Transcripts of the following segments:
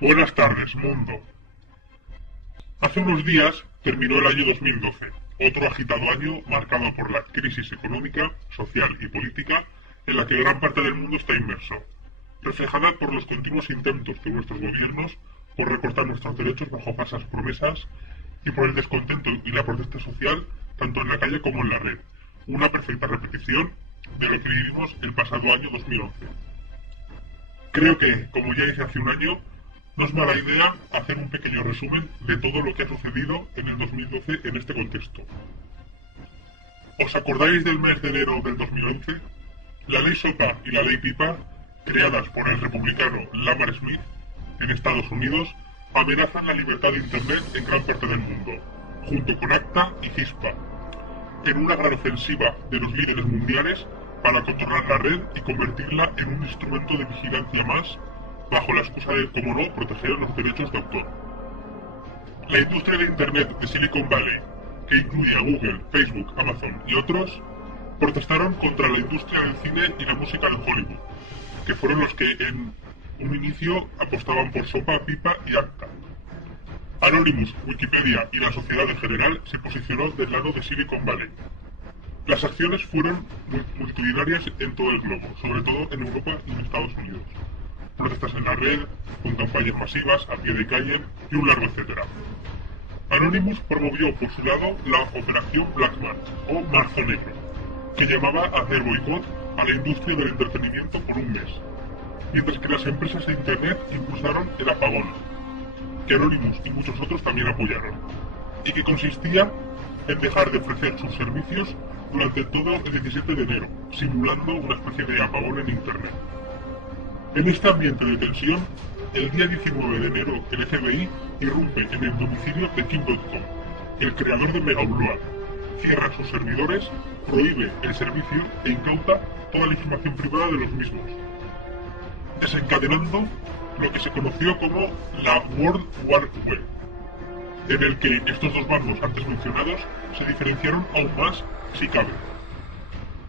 Buenas tardes, mundo. Hace unos días terminó el año 2012, otro agitado año marcado por la crisis económica, social y política en la que gran parte del mundo está inmerso, reflejada por los continuos intentos de nuestros gobiernos por recortar nuestros derechos bajo falsas promesas y por el descontento y la protesta social tanto en la calle como en la red, una perfecta repetición de lo que vivimos el pasado año 2011. Creo que, como ya hice hace un año, no es mala idea hacer un pequeño resumen de todo lo que ha sucedido en el 2012 en este contexto. ¿Os acordáis del mes de enero del 2011? La ley SOPA y la ley PIPA, creadas por el republicano Lamar Smith en Estados Unidos, amenazan la libertad de Internet en gran parte del mundo, junto con ACTA y CISPA, en una gran ofensiva de los líderes mundiales para controlar la red y convertirla en un instrumento de vigilancia más, bajo la excusa de, como no, proteger los derechos de autor. La industria de Internet de Silicon Valley, que incluye a Google, Facebook, Amazon y otros, protestaron contra la industria del cine y la música de Hollywood, que fueron los que en un inicio apostaban por SOPA, PIPA y ACTA. Anonymous, Wikipedia y la sociedad en general se posicionó del lado de Silicon Valley. Las acciones fueron multitudinarias en todo el globo, sobre todo en Europa y en Estados Unidos. Protestas en la red, con campañas masivas, a pie de calle y un largo etcétera. Anonymous promovió por su lado la operación Black March, o Marzo Negro, que llamaba a hacer boicot a la industria del entretenimiento por un mes, mientras que las empresas de Internet impulsaron el apagón, que Anonymous y muchos otros también apoyaron, y que consistía en dejar de ofrecer sus servicios durante todo el 17 de enero, simulando una especie de apagón en Internet. En este ambiente de tensión, el día 19 de enero el FBI irrumpe en el domicilio de Kim.com, el creador de Megablood, cierra sus servidores, prohíbe el servicio e incauta toda la información privada de los mismos, desencadenando lo que se conoció como la World War Web, en el que estos dos bandos antes mencionados se diferenciaron aún más si cabe.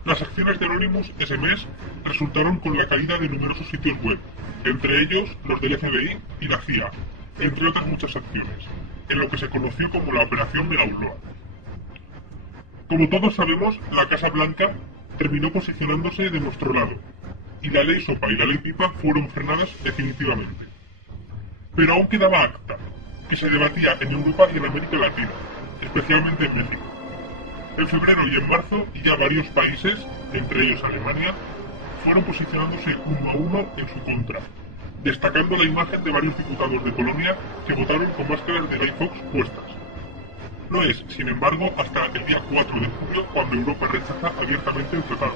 Las acciones de Anonymous ese mes resultaron con la caída de numerosos sitios web, entre ellos los del FBI y la CIA, entre otras muchas acciones, en lo que se conoció como la Operación Megablood. Como todos sabemos, la Casa Blanca terminó posicionándose de nuestro lado, y la ley SOPA y la ley PIPA fueron frenadas definitivamente. Pero aún quedaba ACTA, que se debatía en Europa y en América Latina, especialmente en México. En febrero y en marzo, ya varios países, entre ellos Alemania, fueron posicionándose uno a uno en su contra, destacando la imagen de varios diputados de Polonia que votaron con máscaras de Guy Fawkes puestas. No es, sin embargo, hasta el día 4 de julio cuando Europa rechaza abiertamente el tratado,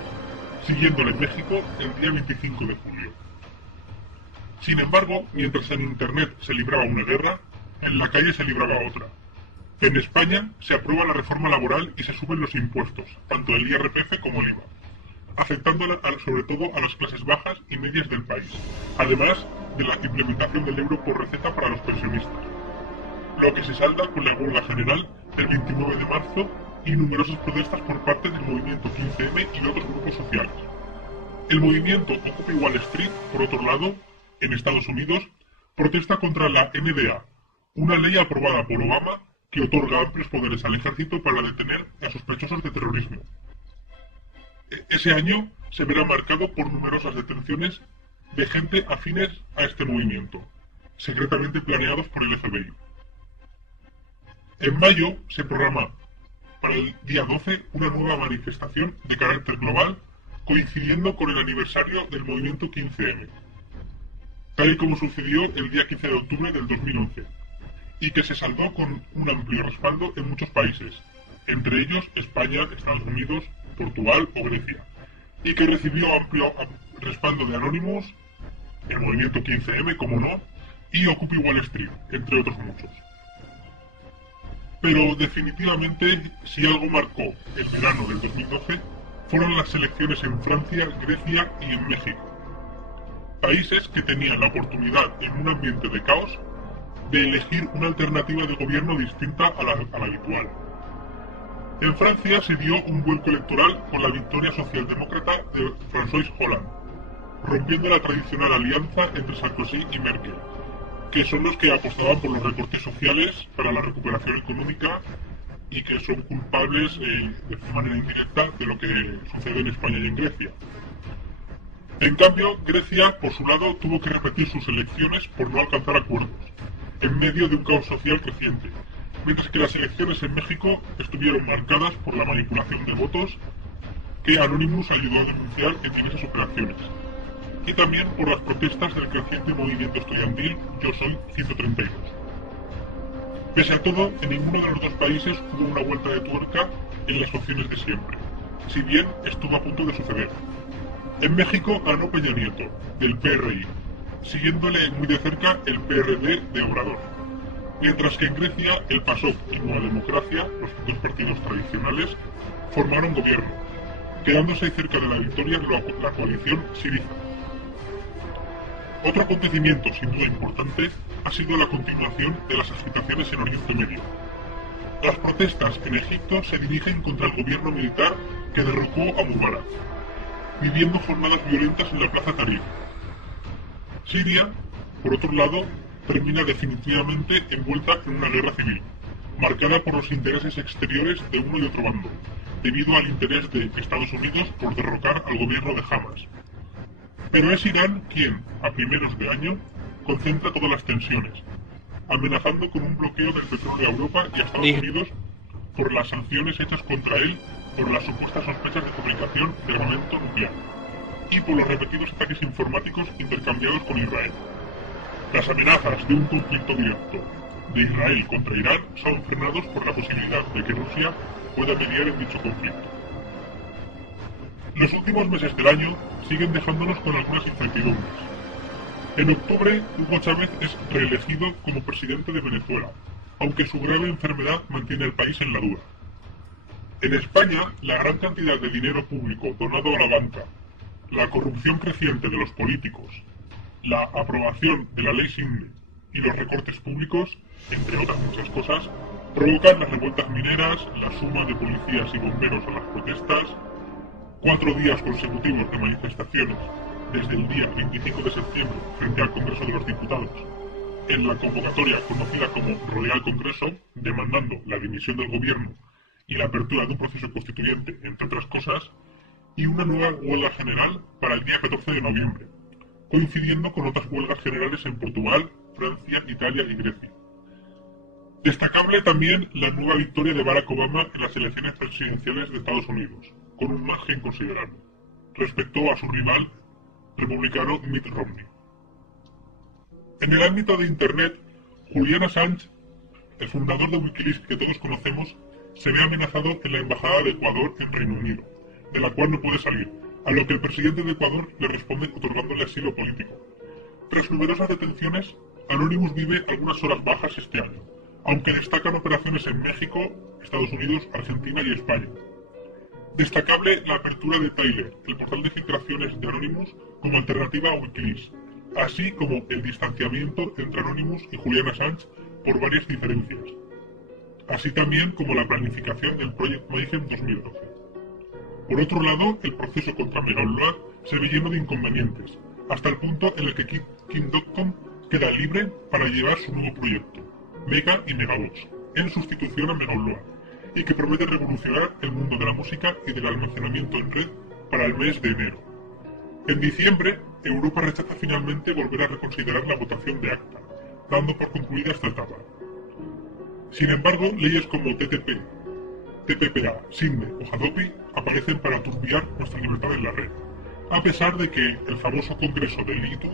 siguiéndole en México el día 25 de julio. Sin embargo, mientras en Internet se libraba una guerra, en la calle se libraba otra. En España se aprueba la reforma laboral y se suben los impuestos, tanto el IRPF como el IVA, afectando sobre todo a las clases bajas y medias del país, además de la implementación del euro por receta para los pensionistas, lo que se salda con la huelga general del 29 de marzo y numerosas protestas por parte del movimiento 15M y otros grupos sociales. El movimiento Occupy Wall Street, por otro lado, en Estados Unidos, protesta contra la NDA, una ley aprobada por Obama que otorga amplios poderes al ejército para detener a sospechosos de terrorismo. Ese año se verá marcado por numerosas detenciones de gente afines a este movimiento, secretamente planeados por el FBI. En mayo se programa para el día 12 una nueva manifestación de carácter global coincidiendo con el aniversario del movimiento 15M, tal y como sucedió el día 15 de octubre del 2011. Y que se saldó con un amplio respaldo en muchos países, entre ellos España, Estados Unidos, Portugal o Grecia, y que recibió amplio respaldo de Anonymous, el movimiento 15M, como no, y Occupy Wall Street, entre otros muchos. Pero definitivamente, si algo marcó el verano del 2012, fueron las elecciones en Francia, Grecia y en México, países que tenían la oportunidad en un ambiente de caos de elegir una alternativa de gobierno distinta a la habitual. En Francia se dio un vuelco electoral con la victoria socialdemócrata de François Hollande, rompiendo la tradicional alianza entre Sarkozy y Merkel, que son los que apostaban por los recortes sociales para la recuperación económica y que son culpables de manera indirecta de lo que sucede en España y en Grecia. En cambio, Grecia, por su lado, tuvo que repetir sus elecciones por no alcanzar acuerdos, en medio de un caos social creciente, mientras que las elecciones en México estuvieron marcadas por la manipulación de votos que Anonymous ayudó a denunciar en esas operaciones, y también por las protestas del creciente movimiento estudiantil Yo Soy 132. Pese a todo, en ninguno de los dos países hubo una vuelta de tuerca en las opciones de siempre, si bien estuvo a punto de suceder. En México ganó Peña Nieto, del PRI, siguiéndole muy de cerca el PRD de Obrador, mientras que en Grecia el PASOK y Nueva Democracia, los dos partidos tradicionales, formaron gobierno, quedándose cerca de la victoria de la coalición Syriza. Otro acontecimiento sin duda importante ha sido la continuación de las agitaciones en Oriente Medio. Las protestas en Egipto se dirigen contra el gobierno militar que derrocó a Mubarak, viviendo jornadas violentas en la Plaza Tahrir. Siria, por otro lado, termina definitivamente envuelta en una guerra civil, marcada por los intereses exteriores de uno y otro bando, debido al interés de Estados Unidos por derrocar al gobierno de Hamas. Pero es Irán quien, a primeros de año, concentra todas las tensiones, amenazando con un bloqueo del petróleo a Europa y a Estados Unidos por las sanciones hechas contra él por las supuestas sospechas de fabricación de armamento nuclear y por los repetidos ataques informáticos intercambiados con Israel. Las amenazas de un conflicto directo de Israel contra Irán son frenados por la posibilidad de que Rusia pueda mediar en dicho conflicto. Los últimos meses del año siguen dejándonos con algunas incertidumbres. En octubre, Hugo Chávez es reelegido como presidente de Venezuela, aunque su grave enfermedad mantiene al país en la duda. En España, la gran cantidad de dinero público donado a la banca, la corrupción creciente de los políticos, la aprobación de la ley SINDE y los recortes públicos, entre otras muchas cosas, provocan las revueltas mineras, la suma de policías y bomberos a las protestas, 4 días consecutivos de manifestaciones desde el día 25 de septiembre frente al Congreso de los Diputados, en la convocatoria conocida como Rodear Congreso, demandando la dimisión del gobierno y la apertura de un proceso constituyente, entre otras cosas, y una nueva huelga general para el día 14 de noviembre, coincidiendo con otras huelgas generales en Portugal, Francia, Italia y Grecia. Destacable también la nueva victoria de Barack Obama en las elecciones presidenciales de Estados Unidos, con un margen considerable, respecto a su rival republicano Mitt Romney. En el ámbito de Internet, Julian Assange, el fundador de Wikileaks que todos conocemos, se ve amenazado en la Embajada de Ecuador en Reino Unido, de la cual no puede salir, a lo que el presidente de Ecuador le responde otorgándole asilo político. Tras numerosas detenciones, Anonymous vive algunas horas bajas este año, aunque destacan operaciones en México, Estados Unidos, Argentina y España. Destacable la apertura de Tyler, el portal de filtraciones de Anonymous, como alternativa a Wikileaks, así como el distanciamiento entre Anonymous y Julian Assange por varias diferencias, así también como la planificación del Project Mayhem 2012. Por otro lado, el proceso contra Megan Load se ve lleno de inconvenientes, hasta el punto en el que Kim.com queda libre para llevar su nuevo proyecto, Mega y Megabox, en sustitución a Megan Load, y que promete revolucionar el mundo de la música y del almacenamiento en red para el mes de enero. En diciembre, Europa rechaza finalmente volver a reconsiderar la votación de ACTA, dando por concluida esta etapa. Sin embargo, leyes como TTP, TPPA, SINDE o Hadopi aparecen para turbiar nuestra libertad en la red, a pesar de que el famoso Congreso del ITU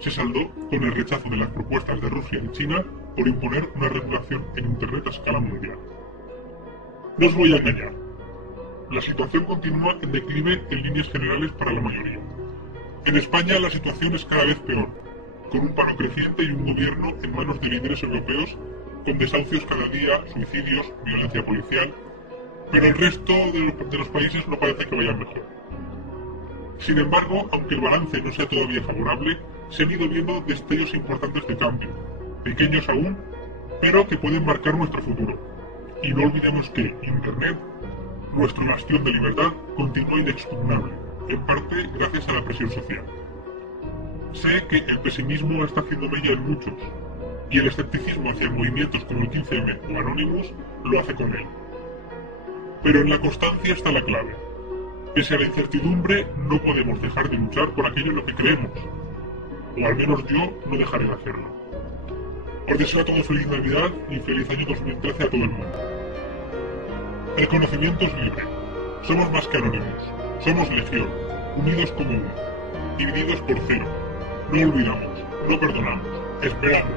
se saldó con el rechazo de las propuestas de Rusia y China por imponer una regulación en Internet a escala mundial. No os voy a engañar, la situación continúa en declive en líneas generales para la mayoría. En España la situación es cada vez peor, con un paro creciente y un gobierno en manos de líderes europeos con desahucios cada día, suicidios, violencia policial, pero el resto de los países no parece que vayan mejor. Sin embargo, aunque el balance no sea todavía favorable, se han ido viendo destellos importantes de cambio, pequeños aún, pero que pueden marcar nuestro futuro. Y no olvidemos que Internet, nuestro bastión de libertad, continúa inexpugnable, en parte gracias a la presión social. Sé que el pesimismo está haciendo mella en muchos, y el escepticismo hacia movimientos como el 15M o Anonymous lo hace con él. Pero en la constancia está la clave. Pese a la incertidumbre, no podemos dejar de luchar por aquello en lo que creemos. O al menos yo no dejaré de hacerlo. Os deseo a todos feliz Navidad y feliz año 2013 a todo el mundo. El conocimiento es libre. Somos más que Anonymous. Somos legión, unidos como uno, divididos por cero. No olvidamos, no perdonamos, esperamos.